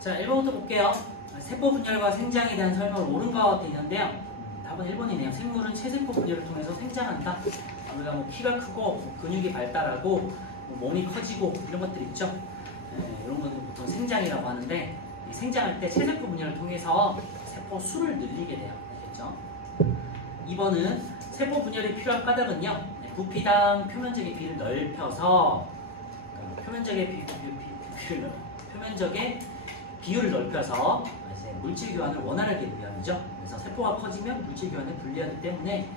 자, 1번부터 볼게요. 세포 분열과 생장에 대한 설명을 옳은가 되어 있는데요. 답은 1번이네요. 생물은 체세포 분열을 통해서 생장한다. 우리가 뭐 키가 크고 뭐 근육이 발달하고 뭐 몸이 커지고 이런 것들 있죠. 이런 것들 보통 생장이라고 하는데, 이 생장할 때 체세포 분열을 통해서 세포 수를 늘리게 돼요. 알겠죠? 2번은 세포 분열이 필요한 까닭은요, 부피당 표면적의 비를 넓혀서 표면적의 비율을 넓혀서 물질 교환을 원활하게 위함이죠. 그래서 세포가 커지면 물질 교환을 분리하기 때문에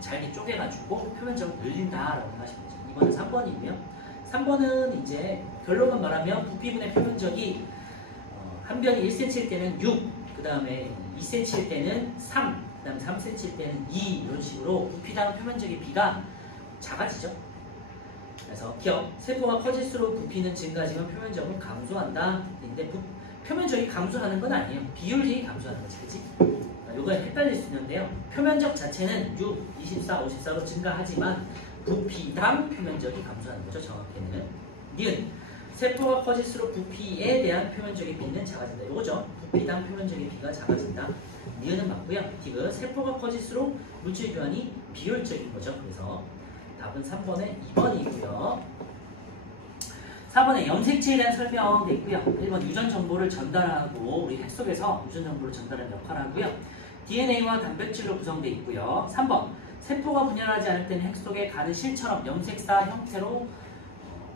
잘게 쪼개가지고 표면적을 늘린다라고 하시면 되죠. 이번은 3번이고요. 3번은 이제 결론만 말하면 부피분의 표면적이 한 변이 1cm일 때는 6, 그 다음에 2cm일 때는 3, 그 다음에 3cm일 때는 2 이런 식으로 부피당 표면적의 비가 작아지죠. 그래서 기억, 세포가 커질수록 부피는 증가하지만 표면적은 감소한다. 근데 표면적이 감소하는 건 아니에요. 비율이 감소하는 거지, 그치? 이거 헷갈릴 수 있는데요. 표면적 자체는 6, 24, 54로 증가하지만 부피당 표면적이 감소하는 거죠, 정확히는. 니은, 세포가 커질수록 부피에 대한 표면적의 비는 작아진다. 이거죠. 부피당 표면적의 비가 작아진다. 니은은 맞고요. 디귿, 세포가 커질수록 물질 교환이 비효율적인 거죠. 그래서 답은 3번에 2번이고요. 4번에 염색체에 대한 설명되어 있고요. 1번 유전 정보를 전달하고 우리 핵 속에서 유전 정보를 전달하는 역할을 하고요. DNA와 단백질로 구성되어 있고요. 3번 세포가 분열하지 않을 때는 핵 속에 가는 실처럼 염색사 형태로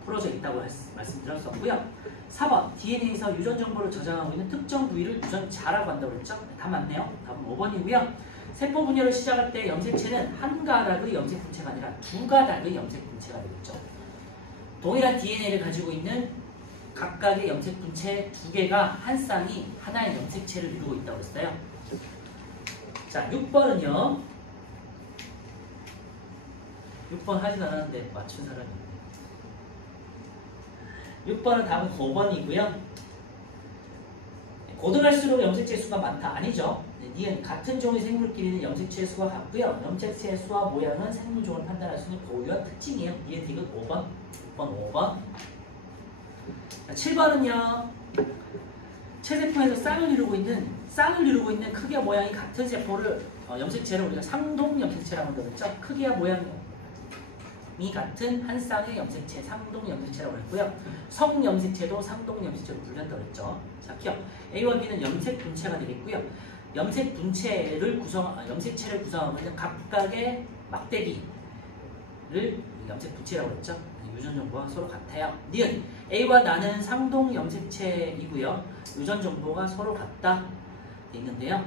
풀어져 있다고 말씀드렸었고요. 4번 DNA에서 유전 정보를 저장하고 있는 특정 부위를 유전자라고 한다고 그랬죠. 다 맞네요. 답은 5번이고요. 세포 분열을 시작할 때 염색체는 한 가닥의 염색 분체가 아니라 두 가닥의 염색 분체가 되겠죠. 동일한 DNA를 가지고 있는 각각의 염색 분체 두 개가 한 쌍이 하나의 염색체를 이루고 있다고 했어요. 자, 6번은요. 6번 하진 않았는데 맞춘 사람이 있네. 6번은 답은 5번이고요. 고등할수록 염색체 수가 많다. 아니죠. 니은 같은 종의 생물끼리는 염색체의 수가 같고요. 염색체의 수와 모양은 생물종을 판단할 수 있는 고유한 특징이에요. 니은 디귿 5번. 6번 5번. 7번은요. 체세포에서 쌍을 이루고 있는 크기와 모양이 같은 세포를 염색체를 우리가 상동 염색체라고 한다고 했죠. 크기와 모양이 같은 한 쌍의 염색체, 상동 염색체라고 했고요. 성 염색체도 상동 염색체로 불렸다고 했죠. 자, 기억. A와 B는 염색 분체가 되겠고요. 염색 분체를 염색체를 구성하고 있는 각각의 막대기를 염색 분체라고 했죠. 유전 정보가 서로 같아요. 니은 A와 나는 상동 염색체이고요. 유전 정보가 서로 같다 돼 있는데요.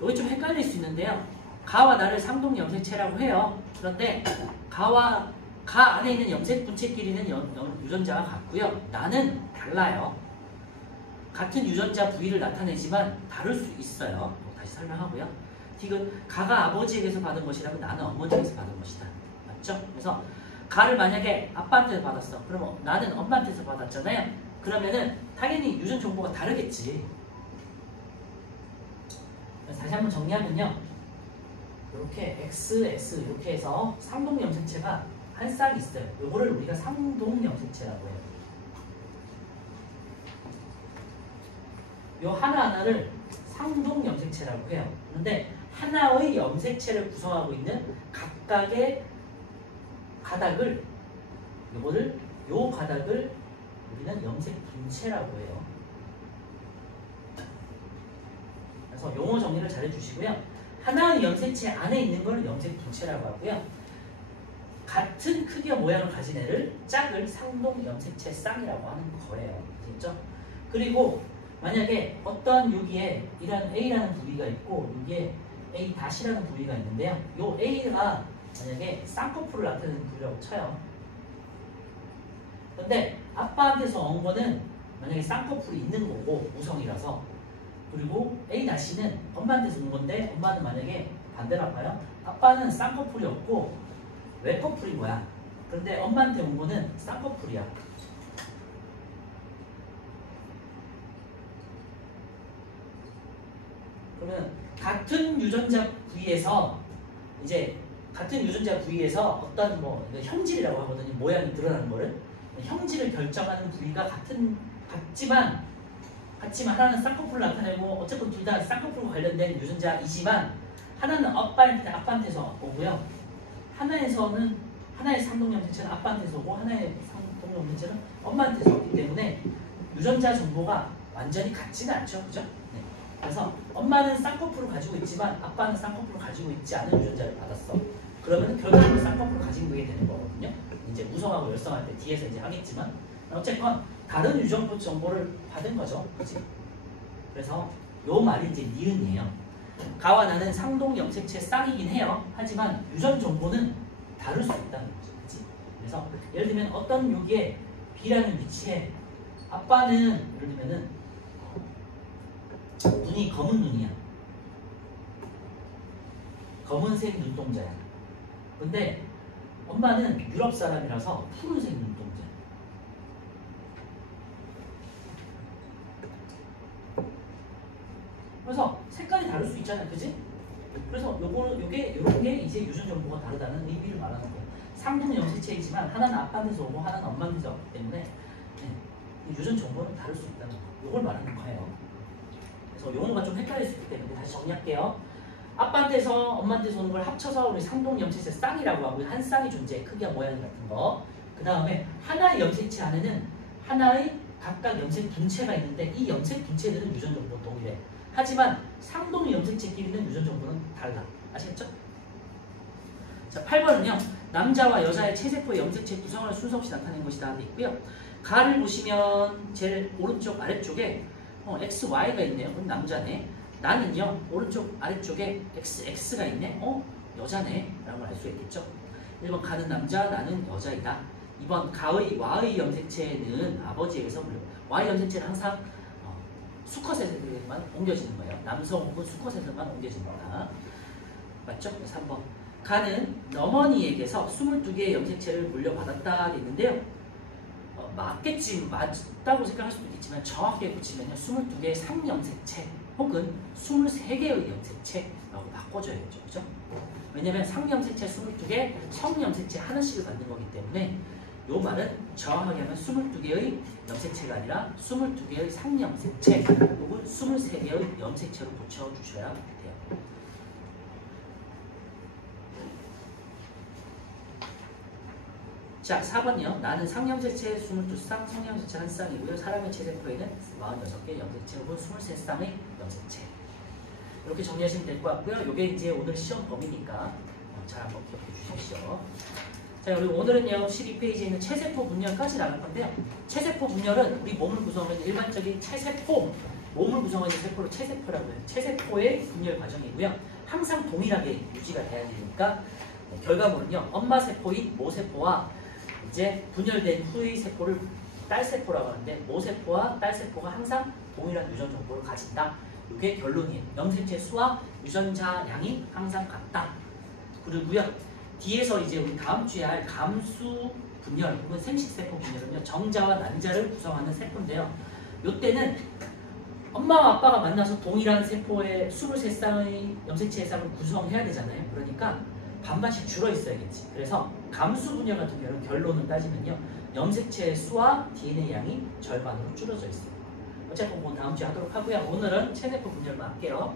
여기 좀 헷갈릴 수 있는데요. 가와 나를 상동 염색체라고 해요. 그런데 가 안에 있는 염색 분체끼리는 유전자가 같고요. 나는 달라요. 같은 유전자 부위를 나타내지만 다를 수 있어요. 다시 설명하고요. 디귿 가가 아버지에게서 받은 것이라면 나는 어머니에게서 받은 것이다. 맞죠? 그래서 가를 만약에 아빠한테서 받았어. 그러면 나는 엄마한테서 받았잖아요. 그러면은 당연히 유전 정보가 다르겠지. 다시 한번 정리하면요. 이렇게 X, S 이렇게 해서 상동 염색체가 한 쌍이 있어요. 이거를 우리가 상동 염색체라고 해요. 요 하나하나를 상동 염색체라고 해요. 그런데 하나의 염색체를 구성하고 있는 각각의 가닥을 요 가닥을 우리는 염색 분체라고 해요. 그래서 용어 정리를 잘 해주시고요. 하나의 염색체 안에 있는 걸 염색 분체라고 하고요. 같은 크기와 모양을 가진 애를 짝을 상동 염색체 쌍이라고 하는 거예요. 아시겠죠? 그리고 만약에 어떤 여기에 이런 A라는 부위가 있고 여기에 A-라는 부위가 있는데요. 이 A가 만약에 쌍꺼풀을 나타내는 부위라고 쳐요. 근데 아빠한테서 온 거는 만약에 쌍꺼풀이 있는 거고 우성이라서, 그리고 A-는 엄마한테서 온 건데 엄마는 만약에 반대로 아파요. 아빠는 쌍꺼풀이 없고 외꺼풀인 거야. 그런데 엄마한테 온 거는 쌍꺼풀이야. 그러면 같은 유전자 부위에서 어떤 형질이라고 하거든요. 모양이 드러나는 거를. 형질을 결정하는 부위가 같은 같지만 하나는 쌍꺼풀을 나타내고 어쨌든 둘 다 쌍꺼풀과 관련된 유전자이지만 하나는 아빠한테서 오고요. 하나의 상동 염색체는 아빠한테서 오고 하나의 상동 염색체는 엄마한테서 오기 때문에 유전자 정보가 완전히 같지는 않죠. 그죠? 네. 그래서 엄마는 쌍꺼풀을 가지고 있지만 아빠는 쌍꺼풀을 가지고 있지 않은 유전자를 받았어. 그러면 결국은 쌍꺼풀을 가지고 있게 되는 거거든요. 이제 무성하고 열성할 때 뒤에서 이제 하겠지만 어쨌건 다른 유전부 정보를 받은 거죠. 그치? 그래서 요 말이 이제 니은이에요. 가와 나는 상동 염색체 쌍이긴 해요. 하지만 유전 정보는 다를 수 있다는 거죠. 그치? 그래서 예를 들면 어떤 여기에 B라는 위치에 아빠는 예를 들면은 눈이 검은 눈이야. 검은색 눈동자야. 근데 엄마는 유럽 사람이라서 푸른색 눈동자. 그래서 색깔이 다를 수 있잖아요. 그지? 그래서 요게 이제 유전 정보가 다르다는 의미를 말하는 거예요. 상동 염색체이지만 하나는 아빠한테서 오고 하나는 엄마한테서 왔기 때문에 유전 정보는 다를 수 있다는 거. 요걸 말하는 거예요. 그래서 용어가 좀 헷갈릴 수 있기 때문에 다시 정리할게요. 아빠한테서 엄마한테서 오는 걸 합쳐서 우리 상동 염색체 쌍이라고 하고 한 쌍이 존재해. 크기와 모양 같은 거. 그 다음에 하나의 염색체 안에는 하나의 각각 염색 분체가 있는데 이 염색 분체들은 유전 정보는 동일해. 하지만 상동 염색체끼리는 유전 정보는 달라. 아시겠죠? 자, 8번은요. 남자와 여자의 체세포의 염색체 구성을 순서 없이 나타낸 것이다. 돼 있고요. 가를 보시면 제일 오른쪽 아래쪽에 X, Y가 있네요. 그럼 남자네. 나는요. 오른쪽 아래쪽에 XX가 있네. 여자네. 라고 알 수 있겠죠. 1번 가는 남자, 나는 여자이다. 2번 가의, 와의 염색체는 아버지에 의해서 Y의 염색체는 항상 수컷에서만 옮겨지는 거예요. 남성 혹은 수컷에서만 옮겨집니다. 맞죠? 3번 가는 어머니에게서 22개의 염색체를 물려받았다 했는데요. 맞다고 생각할 수도 있겠지만 정확하게 붙이면요. 22개의 상염색체 혹은 23개의 염색체라고 바꿔줘야겠죠. 그죠? 왜냐면 상염색체 22개, 성염색체 하나씩을 받는 거기 때문에 요 말은 정확하게 하면 22개의 염색체가 아니라 22개의 상염색체 혹은 23개의 염색체로 고쳐주셔야 돼요. 자, 4번이요. 나는 상염색체 22쌍, 성염색체 1쌍이고요. 사람의 체세포에는 46개 염색체 혹은 23쌍의 염색체. 이렇게 정리하시면 될 것 같고요. 이게 이제 오늘 시험 범위니까 잘 한번 기억해 주십시오. 자, 우리 오늘은요 12페이지에 있는 체세포 분열까지 나갈 건데요. 체세포 분열은 우리 몸을 구성하는 일반적인 체세포, 몸을 구성하는 세포를 체세포라고 해요. 체세포의 분열 과정이고요. 항상 동일하게 유지가 돼야 되니까 결과물은요 엄마 세포인 모세포와 이제 분열된 후의 세포를 딸세포라고 하는데 모세포와 딸세포가 항상 동일한 유전 정보를 가진다. 이게 결론이에요. 염색체 수와 유전자량이 항상 같다. 그리고요. 뒤에서 이제 우리 다음 주에 할 감수 분열 혹은 생식세포 분열은요. 정자와 난자를 구성하는 세포인데요. 이때는 엄마와 아빠가 만나서 동일한 세포의 23쌍의 염색체의 쌍을 구성해야 되잖아요. 그러니까 반반씩 줄어 있어야겠지. 그래서 감수 분열 같은 경우는 결론을 따지면요. 염색체의 수와 DNA 양이 절반으로 줄어져 있어요. 어쨌든 뭐 다음 주에 하도록 하고요. 오늘은 체세포 분열만 할게요.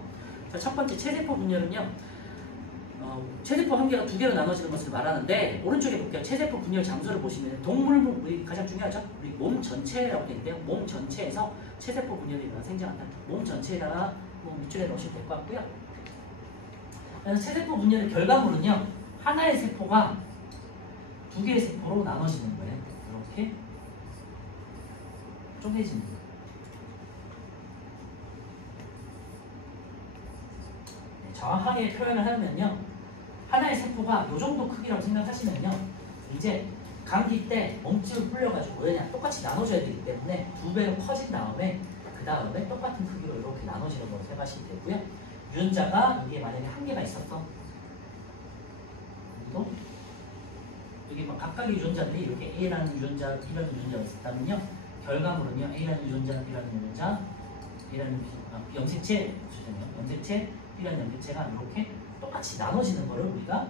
자, 첫 번째 체세포 분열은요. 체세포 한 개가 두 개로 나눠지는 것을 말하는데 오른쪽에 볼게요. 체세포 분열 장소를 보시면 동물이 가장 중요하죠. 우리 몸 전체라고 되어 있는데요. 몸 전체에서 체세포 분열이 일어나 생겨난다. 몸 전체에다가 밑줄에 넣으시면 될 것 같고요. 그래서 체세포 분열의 결과물은요. 하나의 세포가 두 개의 세포로 나눠지는 거예요. 이렇게 쪼개지는 거예요. 정확하게 표현을 하면요. 하나의 세포가 이 정도 크기라고 생각하시면요. 이제 감기 때 몸집을 불려가지고 왜냐 똑같이 나눠줘야 되기 때문에 2배로 커진 다음에 그 다음에 똑같은 크기로 이렇게 나눠지는 걸로 생각하시면 되고요. 유전자가 이게 만약에 한 개가 있었어. 그리고 여기 막 각각의 유전자들이 이렇게 A라는 유전자, B라는 유전자가 있었다면요. 결과물은요. A라는 유전자, B라는 유전자, A라는 염색체, 염색체, B라는 염색체가 이렇게 똑같이 나눠지는 거를 우리가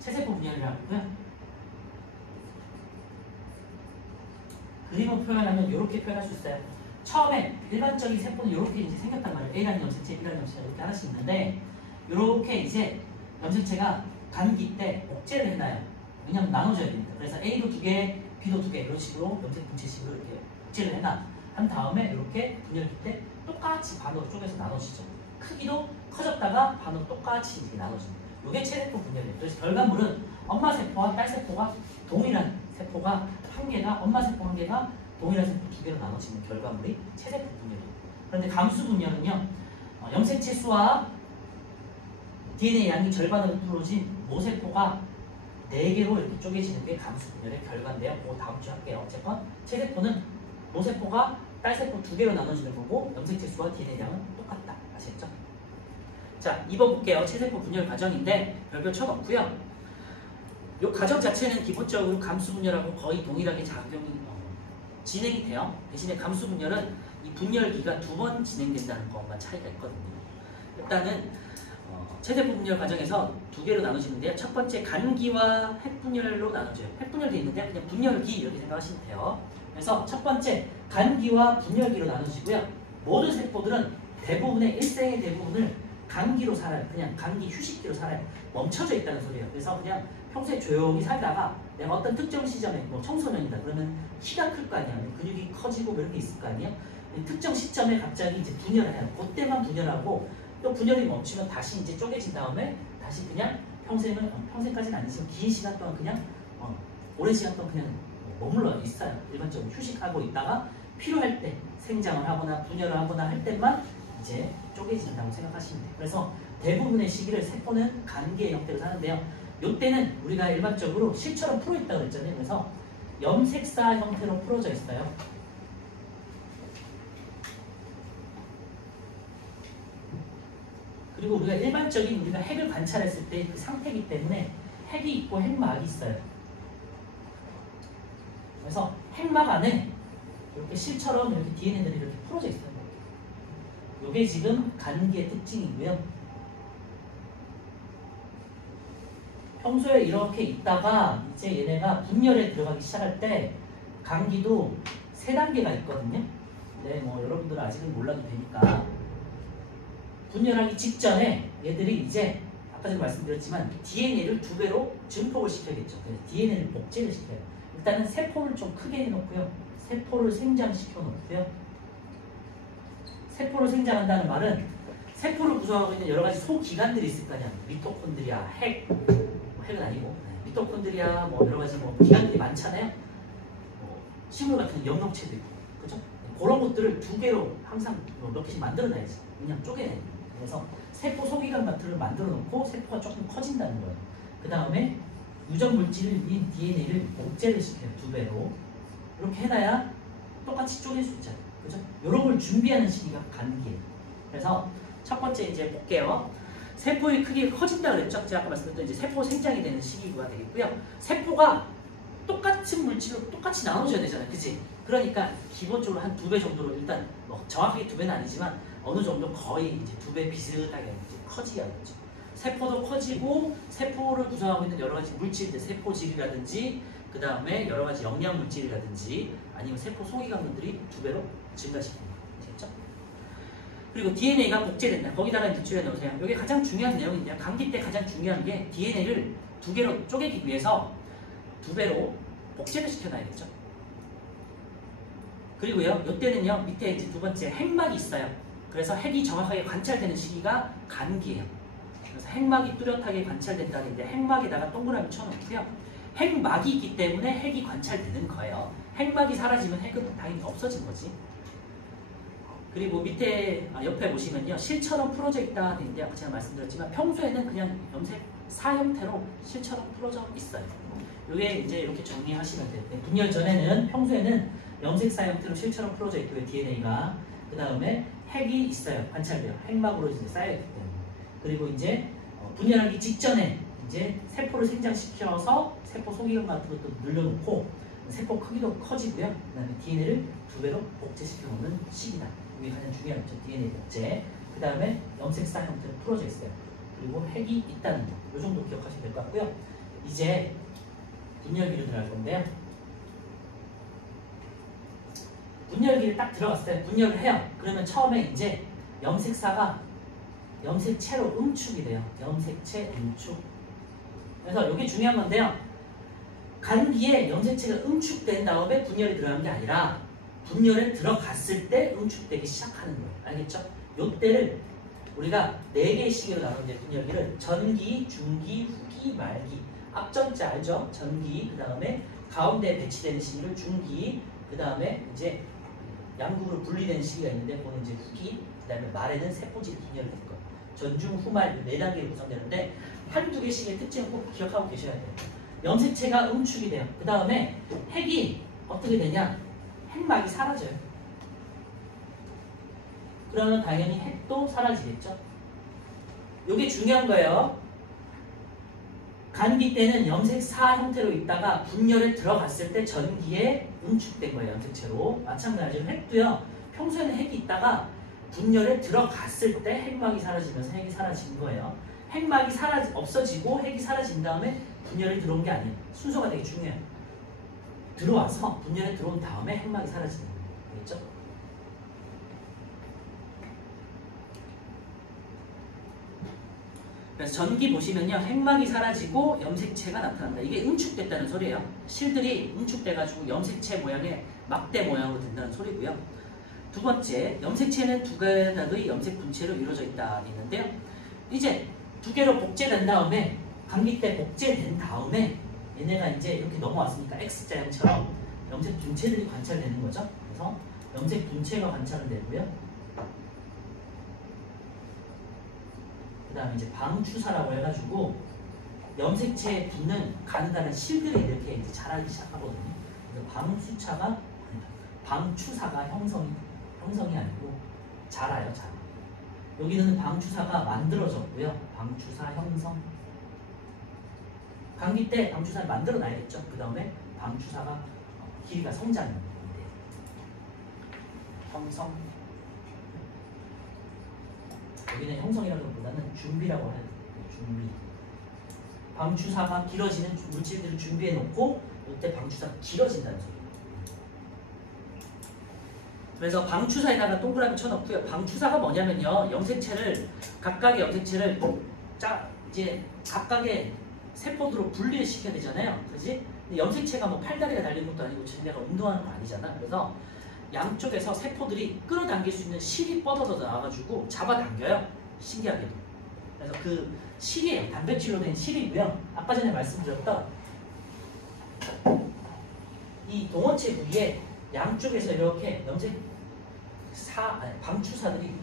체세포 분열이라고 하고요. 그림을 표현하면 이렇게 표현할 수 있어요. 처음에 일반적인 세포는 이렇게 이제 생겼단 말이에요. A라는 염색체, B라는 염색체가 이렇게 하나씩 있는데 이렇게 이제 염색체가 감기 때 억제를 해놔요. 왜냐면 나눠줘야 됩니다. 그래서 A도 2개, B도 2개 이런 식으로 염색 분체식으로 이렇게 억제를 해놔. 한 다음에 이렇게 분열기 때 똑같이 반으로 쪼개서 나눠지죠. 크기도 커졌다가 반으로 똑같이 이렇게 나눠집니다. 이게 체세포 분열이에요. 그래서 결과물은 엄마 세포와 딸 세포가 동일한 세포가 한 개가 엄마 세포 한 개가 동일한 세포 2개로 나눠지는 결과물이 체세포 분열이에요. 그런데 감수 분열은요, 염색체 수와 DNA 양이 절반으로 뚫어진 모세포가 4개로 이렇게 쪼개지는 게 감수 분열의 결과인데요. 그거 다음 주에 할게요. 어쨌건 체세포는 모세포가 딸세포 2개로 나눠지는 거고 염색체 수와 DNA 양은 똑같다. 아시겠죠? 자, 2번 볼게요. 체세포 분열 과정인데 별별 쳐놓고요. 이 과정 자체는 기본적으로 감수 분열하고 거의 동일하게 작용이 진행이 돼요. 대신에 감수 분열은 이 분열기가 2번 진행된다는 것만 차이가 있거든요. 일단은 체세포 분열 과정에서 2개로 나눠지는데요. 첫 번째 간기와 핵분열로 나눠져요. 핵분열돼 있는데 그냥 분열기 이렇게 생각하시면 돼요. 그래서 첫 번째 간기와 분열기로 나눠지고요. 모든 세포들은 대부분의 일생의 대부분을 간기로 살아요. 그냥 간기 휴식기로 살아요. 멈춰져 있다는 소리예요. 그래서 그냥 평소에 조용히 살다가 내가 어떤 특정 시점에 뭐 청소년이다 그러면 키가 클 거 아니야. 근육이 커지고 그런 게 있을 거 아니에요. 특정 시점에 갑자기 이제 분열을 해요. 그때만 분열하고 또 분열이 멈추면 다시 이제 쪼개진 다음에 다시 그냥 평생까지는 아니지만 긴 시간 동안 그냥 오랜 시간 동안 그냥 머물러 있어요. 일반적으로 휴식하고 있다가 필요할 때 생장을 하거나 분열을 하거나 할 때만 이제 쪼개진다고 생각하시면 돼요. 그래서 대부분의 시기를 세포는 간기의 형태로 사는데요. 이때는 우리가 일반적으로 실처럼 풀어있다고 했잖아요. 그래서 염색사 형태로 풀어져 있어요. 그리고 우리가 일반적인 우리가 핵을 관찰했을 때 그 상태이기 때문에 핵이 있고 핵막이 있어요. 그래서 핵막 안에 이렇게 실처럼 이렇게 DNA들이 이렇게 풀어져 있어요. 이게 지금 간기의 특징이고요. 평소에 이렇게 있다가 이제 얘네가 분열에 들어가기 시작할 때 간기도 3단계가 있거든요. 네, 뭐 여러분들은 아직은 몰라도 되니까 분열하기 직전에 얘들이 이제 아까 전에 말씀드렸지만 DNA를 2배로 증폭을 시켜야겠죠. 그래서 DNA를 복제를 시켜요. 일단은 세포를 좀 크게 해놓고요. 세포를 생장시켜 놓고요. 세포를 생장한다는 말은 세포를 구성하고 있는 여러 가지 소기관들이 있을 거 아니야. 미토콘드리아, 핵은 아니고 미토콘드리아 뭐 여러 가지 뭐 기관들이 많잖아요. 식물 같은 영역체도 있고, 그죠? 그런 것들을 2개로 항상 몇 개씩 만들어놔야지. 그냥 쪼개내야 돼요. 그래서 세포 소기관 같은 걸 만들어 놓고 세포가 조금 커진다는 거예요. 그 다음에 유전 물질인 DNA를 복제를 시켜요. 2배로. 이렇게 해놔야 똑같이 쪼갤 수 있잖아요. 그죠? 이런 걸 준비하는 시기가 간기예요. 그래서 첫 번째 이제 볼게요. 세포의 크기가 커진다 그랬죠? 제가 아까 말씀드렸던 이제 세포 생장이 되는 시기가 되겠고요. 세포가 똑같은 물질로 똑같이 나눠져야 되잖아요. 그치? 그러니까 기본적으로 한 2배 정도로 일단 뭐 정확하게 2배는 아니지만 어느 정도 거의 이제 2배 비슷하게 이제 커지겠죠. 세포도 커지고 세포를 구성하고 있는 여러 가지 물질들, 세포질이라든지 그 다음에 여러 가지 영양 물질이라든지 아니면 세포 소기관들이 2배로 증가시킵니다. 아시겠죠? 그리고 DNA가 복제된다. 거기다가 이제 줄여 넣으세요. 이게 가장 중요한 내용인데요. 감기 때 가장 중요한 게 DNA를 2개로 쪼개기 위해서 2배로 복제를 시켜놔야겠죠. 그리고요, 이때는요, 밑에 이제 2번째 핵막이 있어요. 그래서 핵이 정확하게 관찰되는 시기가 간기예요. 그래서 핵막이 뚜렷하게 관찰된다는데 핵막에다가 동그라미 쳐놓고요. 핵막이 있기 때문에 핵이 관찰되는 거예요. 핵막이 사라지면 핵은 당연히 없어진 거지. 그리고 밑에 옆에 보시면요, 실처럼 풀어져 있다 되는데 아까 제가 말씀드렸지만 평소에는 그냥 염색사 형태로 실처럼 풀어져 있어요. 이게 이제 이렇게 정리하시면 돼요. 분열 전에는 평소에는 염색사 형태로 실처럼 풀어져 있고요, DNA가. 그 다음에 핵이 있어요. 관찰돼요. 핵막으로 이제 쌓여있기 때문에. 그리고 이제 분열하기 직전에 이제 세포를 생장시켜서 세포 소기관 같은 것도 늘려놓고 세포 크기도 커지고요. 그 다음에 DNA를 2배로 복제시켜 놓는 시기다. 이게 가장 중요한 거죠. DNA 복제. 그 다음에 염색사 형태로 풀어져 있어요. 그리고 핵이 있다는 거. 이 정도 기억하시면 될 것 같고요. 이제 분열기를 들어갈 건데요. 분열기를 딱 들어갔을 때 분열을 해요. 그러면 처음에 이제 염색사가 염색체로 응축이 돼요. 염색체 응축. 그래서 이게 중요한 건데요. 간기에 염색체가 응축된 다음에 분열이 들어간 게 아니라 분열에 들어갔을 때 응축되기 시작하는 거예요. 알겠죠? 요때를 우리가 4개의 시기로 나누는데 분열기를 전기, 중기, 후기, 말기. 앞전자 알죠? 전기, 그 다음에 가운데 배치되는 시기를 중기, 그 다음에 이제 양극으로 분리되는 시기가 있는데 그거는 이제 후기, 그 다음에 말에는 세포질이 분열이 될 거예요. 전중, 후, 말 4단계로 구성되는데 한두 개 시기의 특징을 꼭 기억하고 계셔야 돼요. 염색체가 응축이 돼요. 그 다음에 핵이 어떻게 되냐? 핵막이 사라져요. 그러면 당연히 핵도 사라지겠죠. 이게 중요한 거예요. 간기 때는 염색사 형태로 있다가 분열에 들어갔을 때 전기에 응축된 거예요. 염색체로. 마찬가지로 핵도요. 평소에는 핵이 있다가 분열에 들어갔을 때 핵막이 사라지면서 핵이 사라진 거예요. 핵막이 없어지고 핵이 사라진 다음에 분열이 들어온 게 아니에요. 순서가 되게 중요해요. 들어와서 분열에 들어온 다음에 핵막이 사라지는 거예요. 알겠죠? 그래서 전기 보시면요. 핵막이 사라지고 염색체가 나타난다. 이게 응축됐다는 소리예요. 실들이 응축돼가지고 염색체 모양의 막대 모양으로 된다는 소리고요. 두 번째, 염색체는 두 가닥의 염색 분체로 이루어져 있다 있는데요. 이제 두 개로 복제된 다음에 감기 때 복제된 다음에 얘네가 이제 이렇게 넘어왔으니까 X자형처럼 염색 분체들이 관찰되는 거죠. 그래서 염색 분체가 관찰은 되고요. 그 다음에 이제 방추사라고 해가지고 염색체에 붙는 가느다란 실들이 이렇게 이제 자라기 시작하거든요. 그래서 방추사가 형성이 아니고 자라요, 자라. 여기는 방추사가 만들어졌고요. 방추사 형성. 감기 때 방추사를 만들어 놔야겠죠. 그 다음에 방추사가 길이가 성장합니다. 형성. 여기는 형성이라기보다는 준비라고 해야 돼요. 준비. 방추사가 길어지는 물질들을 준비해 놓고 이때 방추사가 길어진다는 소리예요. 그래서 방추사에다가 동그라미 쳐놓고요. 방추사가 뭐냐면요. 각각의 염색체를 이제 각각의 세포들로 분리를 시켜야 되잖아요. 그지? 근데 염색체가 뭐 팔다리가 달린 것도 아니고 쟤네가 운동하는 거 아니잖아. 그래서 양쪽에서 세포들이 끌어당길 수 있는 실이 뻗어져 나와가지고 잡아당겨요. 신기하게도. 그래서 그 실이에요. 단백질로 된 실이고요. 아까 전에 말씀드렸던 이 동원체 부위에 양쪽에서 이렇게 방추사들이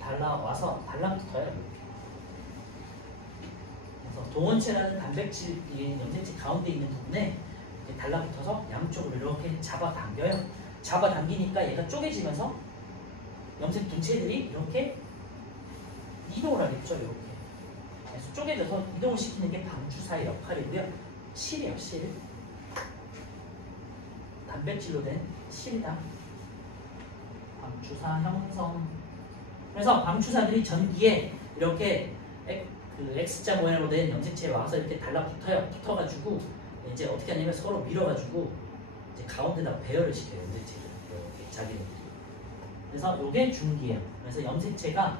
달라와서 달라붙어요. 그래서 동원체라는 단백질이 염색체 가운데 있는 부분에 달라붙어서 양쪽으로 이렇게 잡아당겨요. 잡아당기니까 얘가 쪼개지면서 염색 분체들이 이렇게 이동을 하겠죠. 이렇게. 그래서 쪼개져서 이동을 시키는 게 방추사의 역할이고요. 실이에요, 실. 단백질로 된 실이다. 방추사 형성. 그래서 방추사들이 전기에 이렇게 그 X자 모양으로 된 염색체에 와서 이렇게 달라붙어요. 붙어가지고 이제 어떻게 하냐면 서로 밀어가지고 이제 가운데다 배열을 시켜요. 염색체를 이렇게 자기네들이. 그래서 이게 중기예요. 그래서 염색체가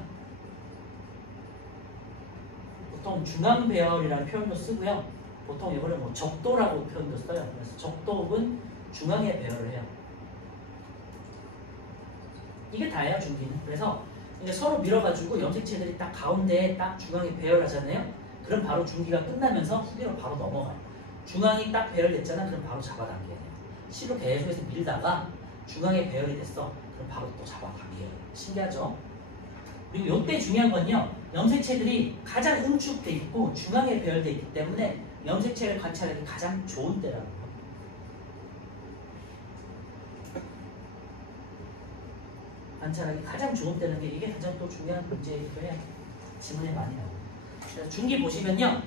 보통 중앙 배열이라는 표현도 쓰고요. 보통 이거를 뭐 적도라고 표현도 써요. 그래서 적도는 중앙에 배열을 해요. 이게 다예요, 중기는. 그래서 이제 서로 밀어가지고 염색체들이 딱 가운데에 딱 중앙에 배열하잖아요. 그럼 바로 중기가 끝나면서 후기로 바로 넘어가요. 중앙이 딱 배열됐잖아. 그럼 바로 잡아당겨야 돼요. 실로 계속해서 밀다가 중앙에 배열이 됐어. 그럼 바로 또 잡아당겨요. 신기하죠? 그리고 이때 중요한 건요. 염색체들이 가장 응축돼 있고 중앙에 배열돼 있기 때문에 염색체를 관찰하기 가장 좋은 때라는 거예요. 관찰하기 가장 좋은 때는 게 이게 가장 또 중요한 문제이기도 해요. 지문에 많이 나와요. 중기 보시면요.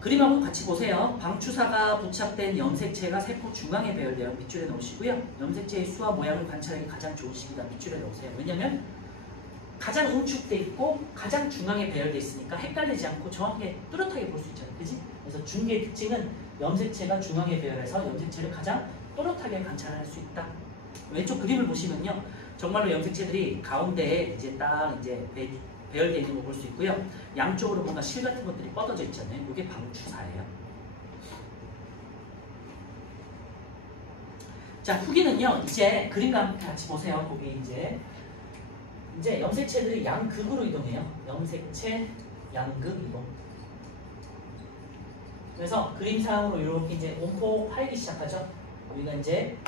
그림 한번 같이 보세요. 방추사가 부착된 염색체가 세포 중앙에 배열되어 밑줄에 넣으시고요. 염색체의 수와 모양을 관찰하기 가장 좋은 시기가 밑줄에 넣으세요. 왜냐면 가장 응축돼 있고 가장 중앙에 배열돼 있으니까 헷갈리지 않고 정확하게 뚜렷하게 볼 수 있잖아요. 그지? 그래서 중기의 특징은 염색체가 중앙에 배열해서 염색체를 가장 또렷하게 관찰할 수 있다. 왼쪽 그림을 보시면요, 정말로 염색체들이 가운데에 이제 딱 이제 배열되어 있는 거 볼 수 있고요. 양쪽으로 뭔가 실 같은 것들이 뻗어져 있잖아요. 이게 방추사예요. 자, 후기는요, 이제 그림과 함께 같이 보세요. 거기 이제 염색체들이 양극으로 이동해요. 염색체 양극 이동. 그래서 그림상으로 이렇게 이제 온폭 파이기 시작하죠. 여기가 이제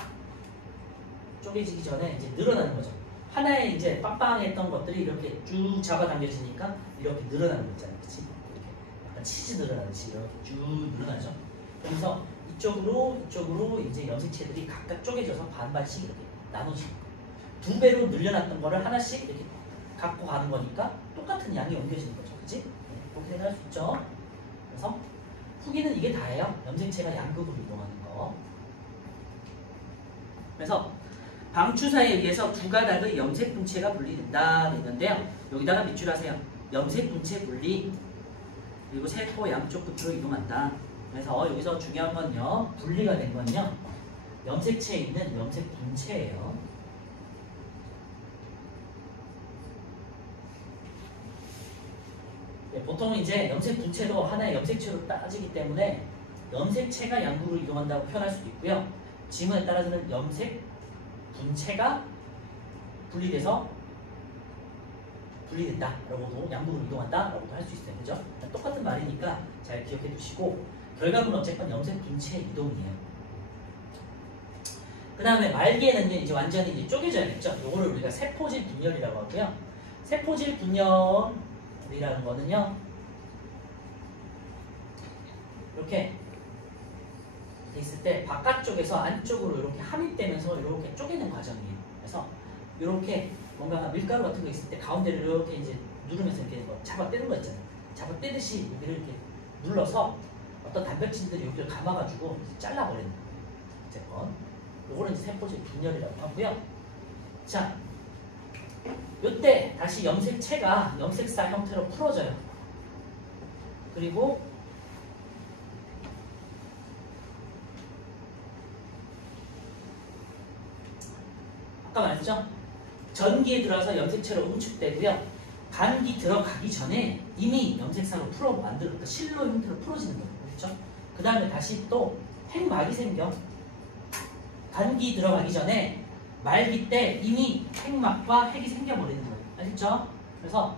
쪼개지기 전에 이제 늘어나는 거죠. 하나에 이제 빵빵했던 것들이 이렇게 쭉 잡아당겨지니까 이렇게 늘어나는 거 있잖아요. 그치? 이렇게 약간 치즈 늘어나듯이 이렇게 쭉 늘어나죠. 그래서 이쪽으로 이제 염색체들이 각각 쪼개져서 반반씩 이렇게 나눠지는 거예요. 두 배로 늘려놨던 거를 하나씩 이렇게 갖고 가는 거니까 똑같은 양이 옮겨지는 거죠. 그치? 네, 그렇게 생각할 수 있죠. 그래서 후기는 이게 다예요. 염색체가 양극으로 이동하는 거. 그래서 방추사에 의해서 두 가닥의 염색 분체가 분리된다 했는데요. 여기다가 밑줄하세요. 염색 분체 분리, 그리고 세포 양쪽 끝으로 이동한다. 그래서 여기서 중요한 건요, 분리가 된 건요, 염색체에 있는 염색 분체예요. 네, 보통 이제 염색 분체도 하나의 염색체로 따지기 때문에 염색체가 양극으로 이동한다고 표현할 수도 있고요. 지문에 따라서는 염색 분체가 분리된다라고도 양극으로 이동한다라고도 할 수 있어요. 그죠? 똑같은 말이니까 잘 기억해 두시고, 결과물은 어쨌건 염색 분체의 이동이에요. 그 다음에 말기에는요, 이제 완전히 이제 쪼개져야겠죠. 요거를 우리가 세포질 분열이라고 하고요. 세포질 분열이라는 거는요, 이렇게 있을 때 바깥쪽에서 안쪽으로 이렇게 함입되면서 이렇게 쪼개는 과정이에요. 그래서 이렇게 뭔가 밀가루 같은 거 있을 때 가운데를 이렇게 이제 누르면서 이렇게 잡아 떼는 거 있잖아요. 잡아 떼듯이 여기를 이렇게 눌러서 어떤 단백질들이 여기를 감아가지고 잘라버리는 거예요. 어쨌건 요거는 이제 세포질 분열이라고 하고요. 자, 요때 다시 염색체가 염색사 형태로 풀어져요. 그리고 아까 말했죠? 전기에 들어가서 염색체로 응축되고요. 간기 들어가기 전에 이미 염색사로 만들었다. 실로 형태로 풀어지는 거예요. 그렇죠? 그 다음에 다시 또 핵막이 생겨. 간기 들어가기 전에 말기 때 이미 핵막과 핵이 생겨버리는 거예요. 아시죠? 그래서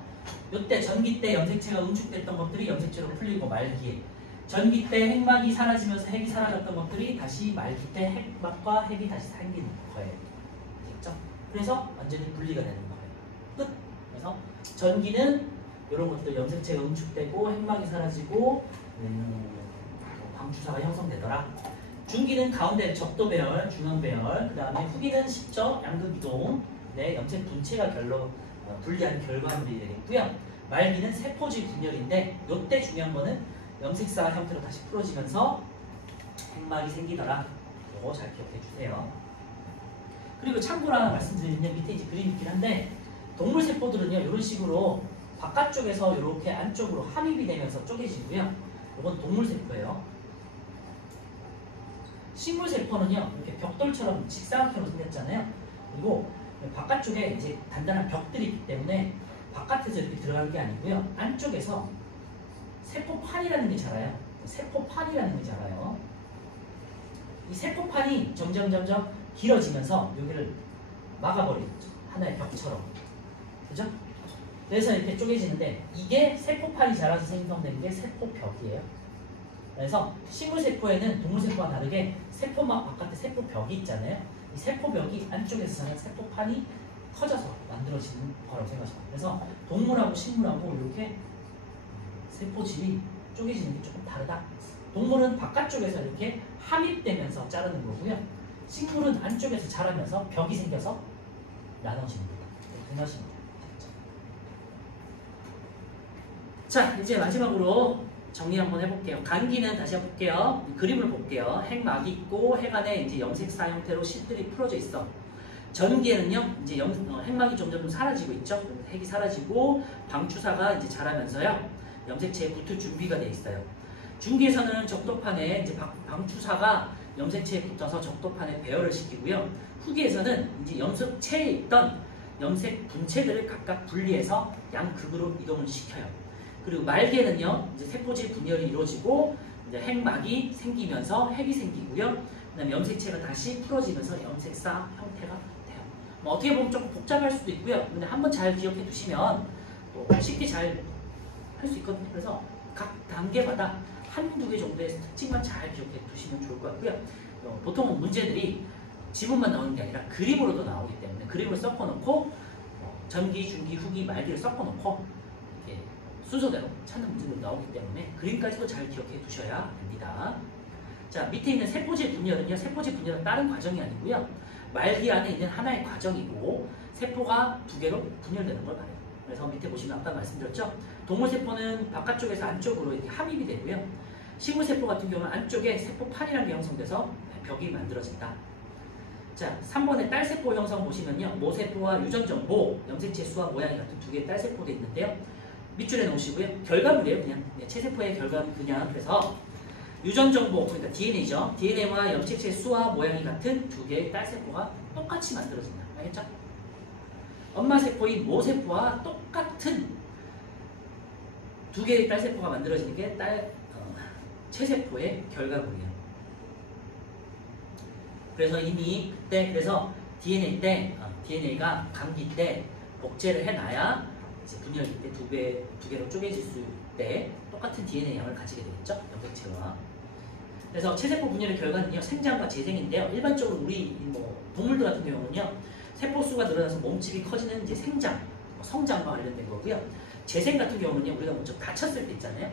이때 전기 때 염색체가 응축됐던 것들이 염색체로 풀리고, 말기에 전기 때 핵막이 사라지면서 핵이 사라졌던 것들이 다시 말기 때 핵막과 핵이 다시 생기는 거예요. 그래서 완전히 분리가 되는 거예요. 끝. 그래서 전기는 이런 것들 염색체가 응축되고 핵막이 사라지고 방추사가 형성되더라. 중기는 가운데 적도 배열, 중앙 배열, 그 다음에 후기는 십적, 양극 이동, 염색 분체가 분리한 결과물이 되겠고요. 말기는 세포질 분열인데, 이때 중요한 거는 염색사 형태로 다시 풀어지면서 핵막이 생기더라. 이거 잘 기억해 주세요. 그리고 참고로 하나 말씀드리면, 밑에 이제 그림이 있긴 한데, 동물 세포들은요, 이런 식으로 바깥쪽에서 이렇게 안쪽으로 함입이 되면서 쪼개지고요. 이건 동물 세포예요. 식물 세포는요, 이렇게 벽돌처럼 직사각형으로 생겼잖아요. 그리고 바깥쪽에 이제 단단한 벽들이 있기 때문에 바깥에서 이렇게 들어가는 게 아니고요. 안쪽에서 세포판이라는 게 자라요. 세포판이라는 게 자라요. 이 세포판이 점점 길어지면서 여기를 막아버리죠. 하나의 벽처럼. 그죠? 그래서 이렇게 쪼개지는데, 이게 세포판이 자라서 생성된 게 세포벽이에요. 그래서 식물세포에는 동물세포와 다르게 세포막 바깥에 세포벽이 있잖아요. 이 세포벽이 안쪽에서 자란 세포판이 커져서 만들어지는 거라고 생각하시면 돼요. 그래서 동물하고 식물하고 이렇게 세포질이 쪼개지는 게 조금 다르다. 동물은 바깥쪽에서 이렇게 함입되면서 자르는 거고요. 식물은 안쪽에서 자라면서 벽이 생겨서 나눠지는 거다. 이렇게 생각하시면 돼요. 자, 이제 마지막으로 정리 한번 해볼게요. 간기는 다시 해볼게요. 그림을 볼게요. 핵막이 있고 핵 안에 이제 염색사 형태로 실들이 풀어져 있어. 전기에는요, 이제 핵막이 점점 사라지고 있죠. 핵이 사라지고 방추사가 이제 자라면서요, 염색체에 붙을 준비가 돼 있어요. 중기에서는 적도판에 이제 방추사가 염색체에 붙어서 적도판에 배열을 시키고요. 후기에서는 이제 염색체에 있던 염색 분체들을 각각 분리해서 양극으로 이동을 시켜요. 그리고 말기에는요, 이제 세포질 분열이 이루어지고 이제 핵막이 생기면서 핵이 생기고요. 그다음에 염색체가 다시 풀어지면서 염색사 형태가 돼요. 뭐 어떻게 보면 조금 복잡할 수도 있고요. 근데 한번 잘 기억해 두시면 또 쉽게 잘 할 수 있거든요. 그래서 각 단계마다 한두 개 정도의 특징만 잘 기억해 두시면 좋을 것 같고요. 보통은 문제들이 지문만 나오는 게 아니라 그림으로도 나오기 때문에 그림을 섞어놓고 전기, 중기, 후기, 말기를 섞어놓고 이렇게 순서대로 찾는 문제도 나오기 때문에 그림까지도 잘 기억해 두셔야 됩니다. 자, 밑에 있는 세포질 분열은요, 세포질 분열은 다른 과정이 아니고요. 말기 안에 있는 하나의 과정이고 세포가 두 개로 분열되는 걸 말해요. 그래서 밑에 보시면 아까 말씀드렸죠. 동물세포는 바깥쪽에서 안쪽으로 이렇게 함입이 되고요. 식물세포 같은 경우는 안쪽에 세포판이라는 게 형성돼서 벽이 만들어진다. 자, 3번의 딸세포 형성 보시면요. 모세포와 유전정보, 염색체 수와 모양이 같은 두 개의 딸세포도 있는데요. 밑줄에 놓으시고요. 결과물이에요, 그냥. 체세포의 결과물 그냥. 그래서 유전정보, 그러니까 DNA죠. DNA와 염색체 수와 모양이 같은 두 개의 딸세포가 똑같이 만들어진다. 알겠죠? 엄마세포인 모세포와 똑같은 두 개의 딸세포가 만들어지는 게 체세포의 결과물이에요. 그래서 이미 그때 DNA가 감기 때 복제를 해놔야 이제 분열기 때 두 개로 쪼개질 수 때 똑같은 DNA 양을 가지게 되겠죠, 염색체와. 그래서 체세포 분열의 결과는요, 생장과 재생인데요. 일반적으로 우리 동물들 같은 경우는요, 세포 수가 늘어나서 몸집이 커지는 이제 생장, 성장과 관련된 거고요. 재생 같은 경우는요, 우리가 먼저 다쳤을 때 있잖아요.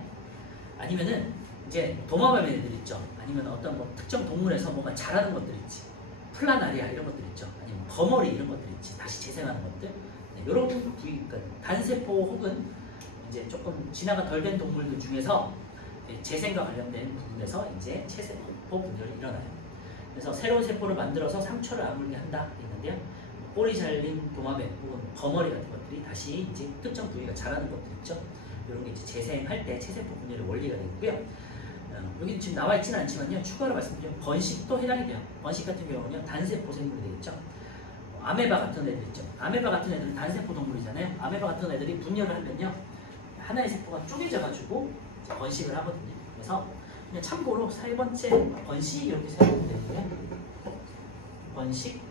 아니면은 이제 도마뱀 애들 있죠. 아니면 어떤 특정 동물에서 뭔가 자라는 것들 있지. 플라나리아 이런 것들 있죠. 아니면 거머리 이런 것들 있지. 다시 재생하는 것들. 네, 이런 부위, 그러니까 단세포 혹은 이제 조금 진화가 덜 된 동물들 중에서 재생과 관련된 부분에서 이제 체세포 분열이 일어나요. 그래서 새로운 세포를 만들어서 상처를 아물게 한다 했는데요. 꼬리 잘린 도마뱀 혹은 거머리 같은 것들이 다시 이제 특정 부위가 자라는 것들 있죠. 이런 게 이제 재생할 때 체세포 분열의 원리가 되고요. 여기 지금 나와 있지는 않지만요. 추가로 말씀드리면 번식도 해당이 돼요. 번식 같은 경우는요, 단세포 생물이 되겠죠. 아메바 같은 애들 있죠. 아메바 같은 애들은 단세포 동물이잖아요. 아메바 같은 애들이 분열을 하면요, 하나의 세포가 쪼개져가지고 번식을 하거든요. 그래서 그냥 참고로 세 번째 번식 이렇게 생각하면 되고요. 번식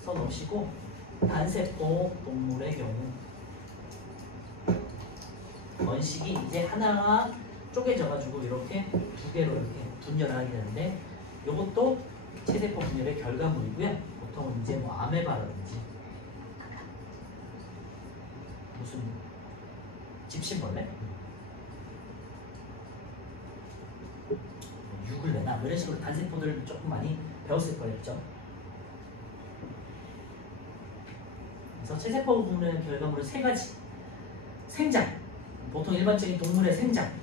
써놓으시고 단세포 동물의 경우 번식이 이제 하나가 쪼개져가지고 이렇게 두 개로 이렇게 분열을 하게 되는데 이것도 체세포 분열의 결과물이고요. 보통은 이제 아메바라든지 무슨 집신벌레, 유글레나 이런 식으로 단세포들 조금 많이 배웠을 거예요, 그죠? 그래서 체세포 분열의 결과물은 세 가지. 생장, 보통 일반적인 동물의 생장.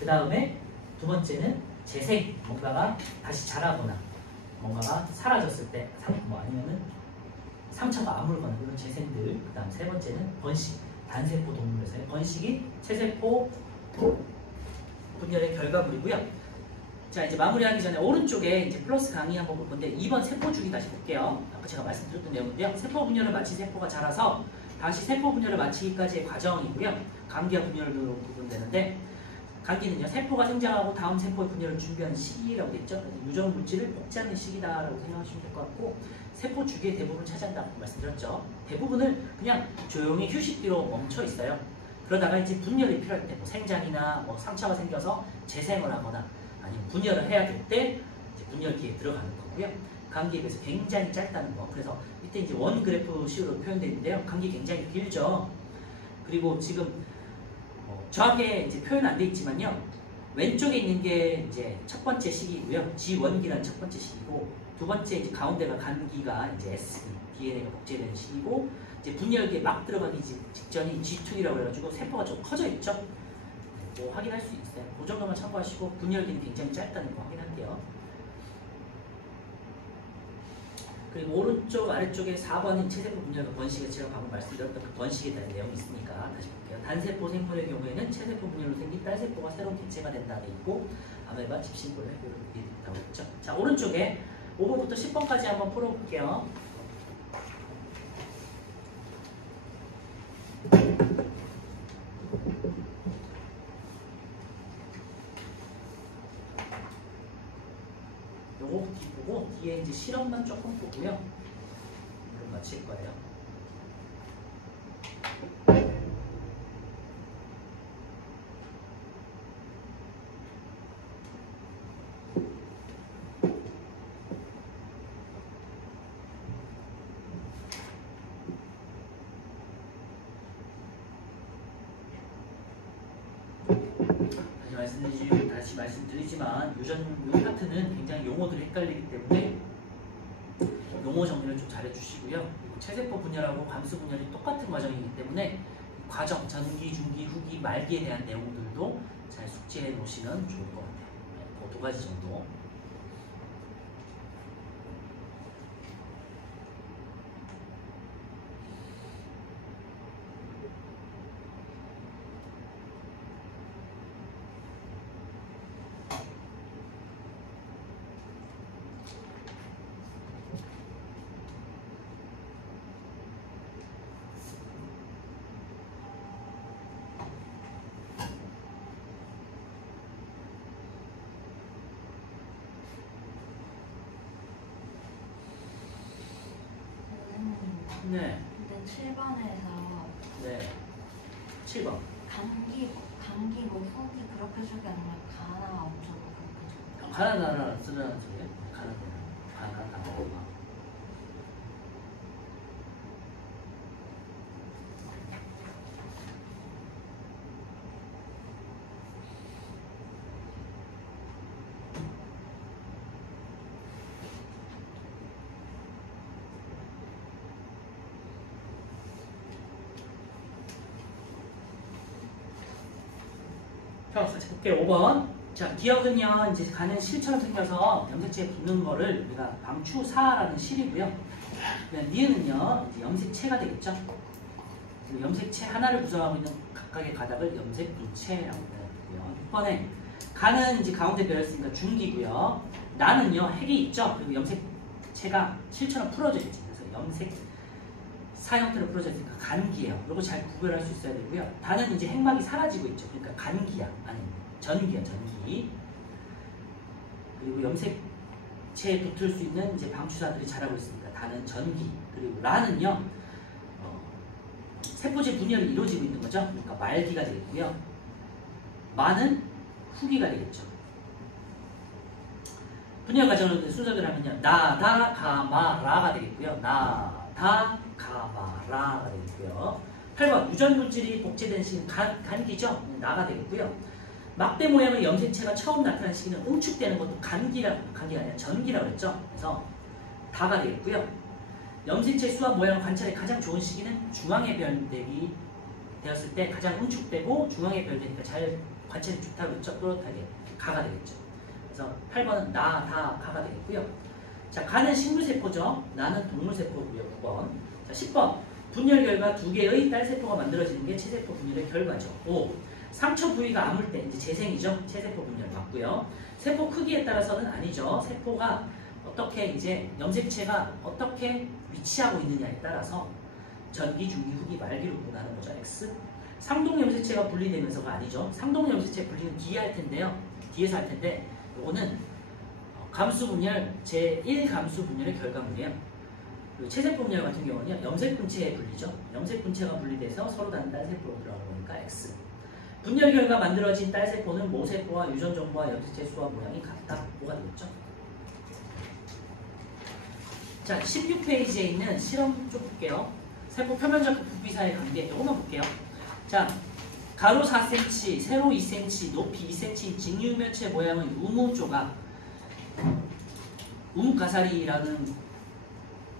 그 다음에 두 번째는 재생, 뭔가가 다시 자라거나 뭔가가 사라졌을 때, 아니면은 상처가 아물거나 그런 재생들. 그 다음 세 번째는 번식, 단세포 동물에서의 번식이 체세포 분열의 결과물이고요. 자, 이제 마무리하기 전에 오른쪽에 이제 플러스 강의 한번 볼 건데 2번 세포 주기 다시 볼게요. 아까 제가 말씀드렸던 내용인데요. 세포 분열을 마치 세포가 자라서 다시 세포 분열을 마치기까지의 과정이고요. 감기와 분열로 구분되는데 감기는요, 세포가 생장하고 다음 세포의 분열을 준비하는 시기라고 되어 있죠. 유전 물질을 복제하는 시기다라고 생각하시면 될 것 같고, 세포 주기의 대부분을 차지한다고 말씀드렸죠. 대부분은 그냥 조용히 휴식기로 멈춰 있어요. 그러다가 이제 분열이 필요할 때, 생장이나 상처가 생겨서 재생을 하거나 아니면 분열을 해야 될 때 이제 분열기에 들어가는 거고요. 감기에 비해서 굉장히 짧다는 거. 그래서 이때 이제 원 그래프 식으로 표현되어 있는데요. 감기 굉장히 길죠. 그리고 지금 정확하게 이제 표현 안 돼 있지만요. 왼쪽에 있는 게 이제 첫 번째 시기고요. G1기라는 첫 번째 시기고, 두 번째 이제 가운데가 감기가 이제 S기, DNA가 복제되는 시기고, 이제 분열기에 막 들어가기 직전이 G2라고 해가지고 세포가 좀 커져 있죠. 확인할 수 있어요. 그 정도만 참고하시고 분열기는 굉장히 짧다는 거 확인할게요. 그리고 오른쪽 아래쪽에 4번인 체세포 분열과 번식에 제가 방금 말씀드렸던 그 번식에 대한 내용이 있으니까 다시 볼게요. 단세포 생물의 경우에는 체세포 분열로 생긴 딸세포가 새로운 개체가 된다 돼 있고 아메바 집신골을 이렇게 있다고 했죠. 자, 오른쪽에 5번부터 10번까지 한번 풀어볼게요. 요거 보고 뒤에 이제 실험만 조금 보고요. 그럼 마칠 거예요. 다시 말씀드리지만 요 파트는 굉장히 용어들이 헷갈리기 때문에 용어 정리를 좀 잘해주시고요. 그리고 체세포 분열하고 감수 분열이 똑같은 과정이기 때문에 과정, 전기, 중기, 후기, 말기에 대한 내용들도 잘 숙지해 놓으시면 좋을 것 같아요. 두 가지 정도. 네. 근데 7번에서 네. 7번. 감기 뭐 속이 그렇게 속이 아니라 가나 엄청 그렇게 속. 가나다라 쓰라는 소리예요? 가나다라. 자, 볼게요. 5번. 자, 기억은요, 이제 간은 실처럼 생겨서 염색체에 붙는 거를 우리가 방추사라는 실이고요. 니은은요, 이제 염색체가 되겠죠. 염색체 하나를 구성하고 있는 각각의 가닥을 염색분체라고 부르고요. 6번에 간은 이제 가운데 배렸으니까 중기고요. 나는요, 핵이 있죠. 그리고 염색체가 실처럼 풀어져 있지. 그래서 염색 사 형태로 풀어져 있으니까 간기예요. 이거 잘 구별할 수 있어야 되고요. 다는 이제 핵막이 사라지고 있죠. 그러니까 간기야. 아니, 전기야, 전기. 그리고 염색체에 붙을 수 있는 이제 방추사들이 자라고 있습니다. 다는 전기. 그리고 라는요, 세포질 분열이 이루어지고 있는 거죠. 그러니까 말기가 되겠고요. 마는 후기가 되겠죠. 분열 과정을 순서대로 하면요. 나다, 가마, 라가 되겠고요. 나다, 가마라가 되겠고요. 8번 유전물질이 복제된 시기는 간기죠. 나가 되겠고요. 막대 모양의 염색체가 처음 나타난 시기는 응축되는 것도 간기가 아니라 전기라고 했죠. 그래서 다가 되겠고요. 염색체 수와 모양을 관찰해 가장 좋은 시기는 중앙에 변대기 되었을 때 가장 응축되고 중앙에 변되니까 잘 관찰이 좋다고 했죠. 또렷하게 가가 되겠죠. 그래서 8번은 나, 다, 가가 되겠고요. 자, 간은 식물세포죠. 나는 동물세포고요. 9번. 자, 10번. 분열 결과 두 개의 딸세포가 만들어지는 게 체세포 분열의 결과죠. 5. 상처 부위가 아물 때, 이제 재생이죠. 체세포 분열 맞고요. 세포 크기에 따라서는 아니죠. 세포가 어떻게 이제 염색체가 어떻게 위치하고 있느냐에 따라서 전기, 중기, 후기, 말기로 구분하는 거죠. X. 상동 염색체가 분리되면서가 아니죠. 상동 염색체 분리는 뒤에 할 텐데요. 뒤에서 할 텐데, 요거는 감수 분열, 제1 감수 분열의 결과물이에요. 그리고 체세포 분열 같은 경우는요, 염색분체에 분리죠. 염색분체가 분리돼서 서로 다른 딸세포로 들어가는 거니까 X. 분열 결과 만들어진 딸세포는 모세포와 유전 정보와 염색체 수와 모양이 같다. 뭐가 되겠죠? 자, 16페이지에 있는 실험 좀 볼게요. 세포 표면적 부피 사이의 관계, 이거만 볼게요. 자, 가로 4cm, 세로 2cm, 높이 2cm 직육면체 모양의 우무조각, 우무가사리라는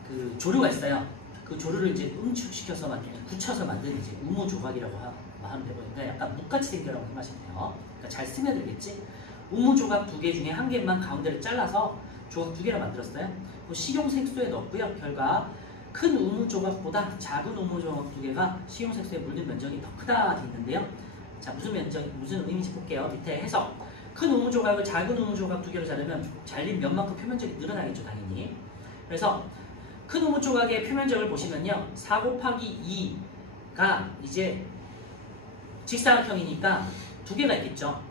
그 조류가 있어요. 그 조류를 이제 응축시켜서 굳혀서 만든 이제 우무조각이라고 하면 되고, 그러니까 약간 묵같이 생겨라고 생각하시면 돼요. 그러니까 잘 스며들겠지. 우무조각 2개 중에 한 개만 가운데를 잘라서 조각 두 개를 만들었어요. 그 식용색소에 넣었고요. 결과 큰 우무 조각보다 작은 우무 조각 두 개가 식용색소에 물든 면적이 더 크다 돼 있는데요. 자, 무슨 의미인지 볼게요. 밑에 해석. 큰 우무 조각을 작은 우무 조각 두 개로 자르면 잘린 면만큼 표면적이 늘어나겠죠, 당연히. 그래서 큰 우무 조각의 표면적을 보시면요. 4 곱하기 2가 이제 직사각형이니까 두 개가 있겠죠.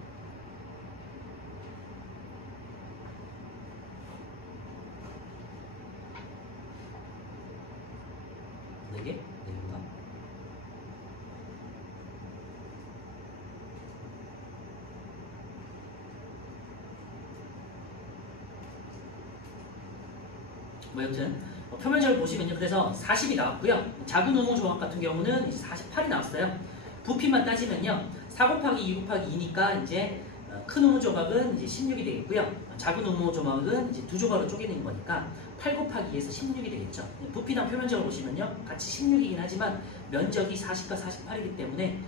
네 개? 네 개인가? 뭐 여튼 표면적을 보시면요. 그래서 40이 나왔고요. 작은 우무 조각 같은 경우는 이제 48이 나왔어요. 부피만 따지면요. 4 곱하기 2 곱하기 2니까 이제 큰 우무 조각은 이제 16이 되겠고요. 작은 우무 조각은 이제 두 조각으로 쪼개는 거니까 8 곱하기 2에서 16이 되겠죠. 부피당 표면적을 보시면요. 같이 16이긴 하지만 면적이 40과 48이기 때문에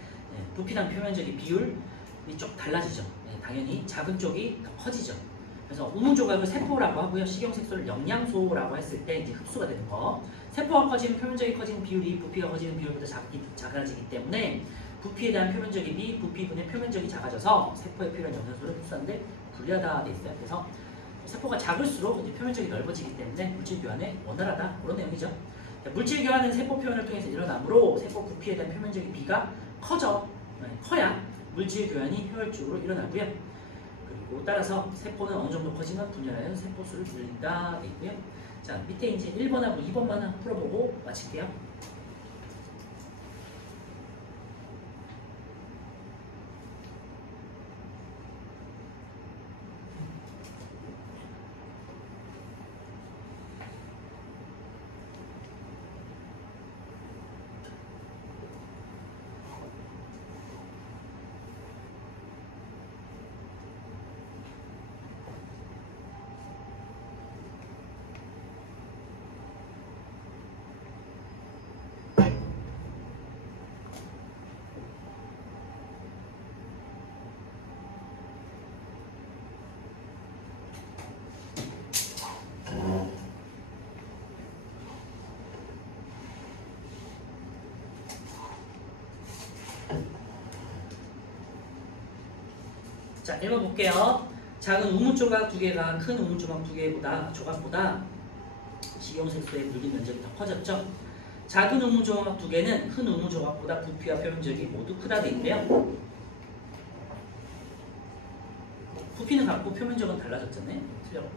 부피당 표면적의 비율이 좀 달라지죠. 당연히 작은 쪽이 더 커지죠. 그래서 우무 조각을 세포라고 하고요. 식용색소를 영양소라고 했을 때 이제 흡수가 되는 거. 세포가 커지면 표면적이 커지는 비율이 부피가 커지는 비율보다 작아지기 때문에 부피에 대한 표면적의 비, 부피분의 표면적이 작아져서 세포에 필요한 영양소를 흡수하는데 불리하다 돼 있어요. 그래서 세포가 작을수록 이제 표면적이 넓어지기 때문에 물질 교환에 원활하다 그런 내용이죠. 물질 교환은 세포 표현을 통해서 일어나므로 세포 부피에 대한 표면적인 비가 커야 물질 교환이 효율적으로 일어나고요. 그리고 따라서 세포는 어느 정도 커지면 분열하여 세포 수를 늘린다 돼 있고요. 자, 밑에 이제 1번하고 2번만 풀어보고 마칠게요. 자, 1번 볼게요. 작은 우무 조각 두 개가 큰 우무 조각 두 개보다 식용색소에 물린 면적이 더 커졌죠. 작은 우무 조각 두 개는 큰 우무 조각보다 부피와 표면적이 모두 크다 돼 있고요. 부피는 같고 표면적은 달라졌잖아요. 틀렸고.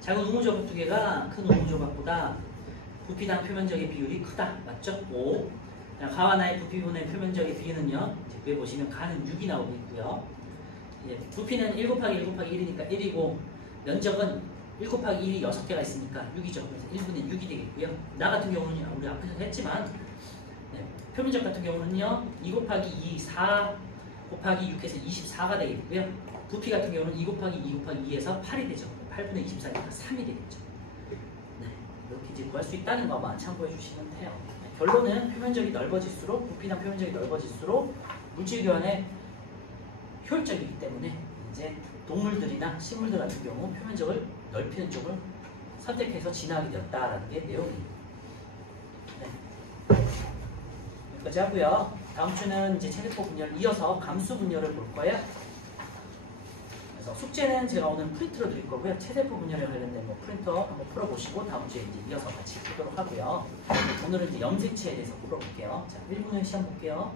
작은 우무 조각 두 개가 큰 우무 조각보다 부피당 표면적의 비율이 크다. 맞죠? 5. 가와 나의 부피분의 표면적의 비율은요. 이제 위에 보시면 가는 6이 나오고 있고요. 부피는 1 곱하기 1 곱하기 1이니까 1이고 면적은 1 곱하기 1이 6개가 있으니까 6이죠. 그래서 1분의 6이 되겠고요. 나 같은 경우는 우리 앞에서 했지만 표면적 같은 경우는요. 2 곱하기 2, 4 곱하기 6에서 24가 되겠고요. 부피 같은 경우는 2 곱하기 2 곱하기 2에서 8이 되죠. 8분의 24니까 3이 되겠죠. 네, 이렇게 이제 구할 수 있다는 것만 참고해 주시면 돼요. 결론은 표면적이 넓어질수록 부피나 표면적이 넓어질수록 물질 교환에 효율적이기 때문에 이제 동물들이나 식물들 같은 경우 표면적을 넓히는 쪽을 선택해서 진화하게 되었다라는 게 내용입니다. 네. 여기까지 하고요. 다음 주는 이제 체세포 분열 이어서 감수 분열을 볼 거예요. 그래서 숙제는 제가 오늘 프린트로 드릴 거고요. 체세포 분열에 관련된 프린터 한번 풀어보시고 다음 주에 이제 이어서 같이 보도록 하고요. 오늘은 이제 염색체에 대해서 풀어볼게요. 자, 1분의 시험 볼게요.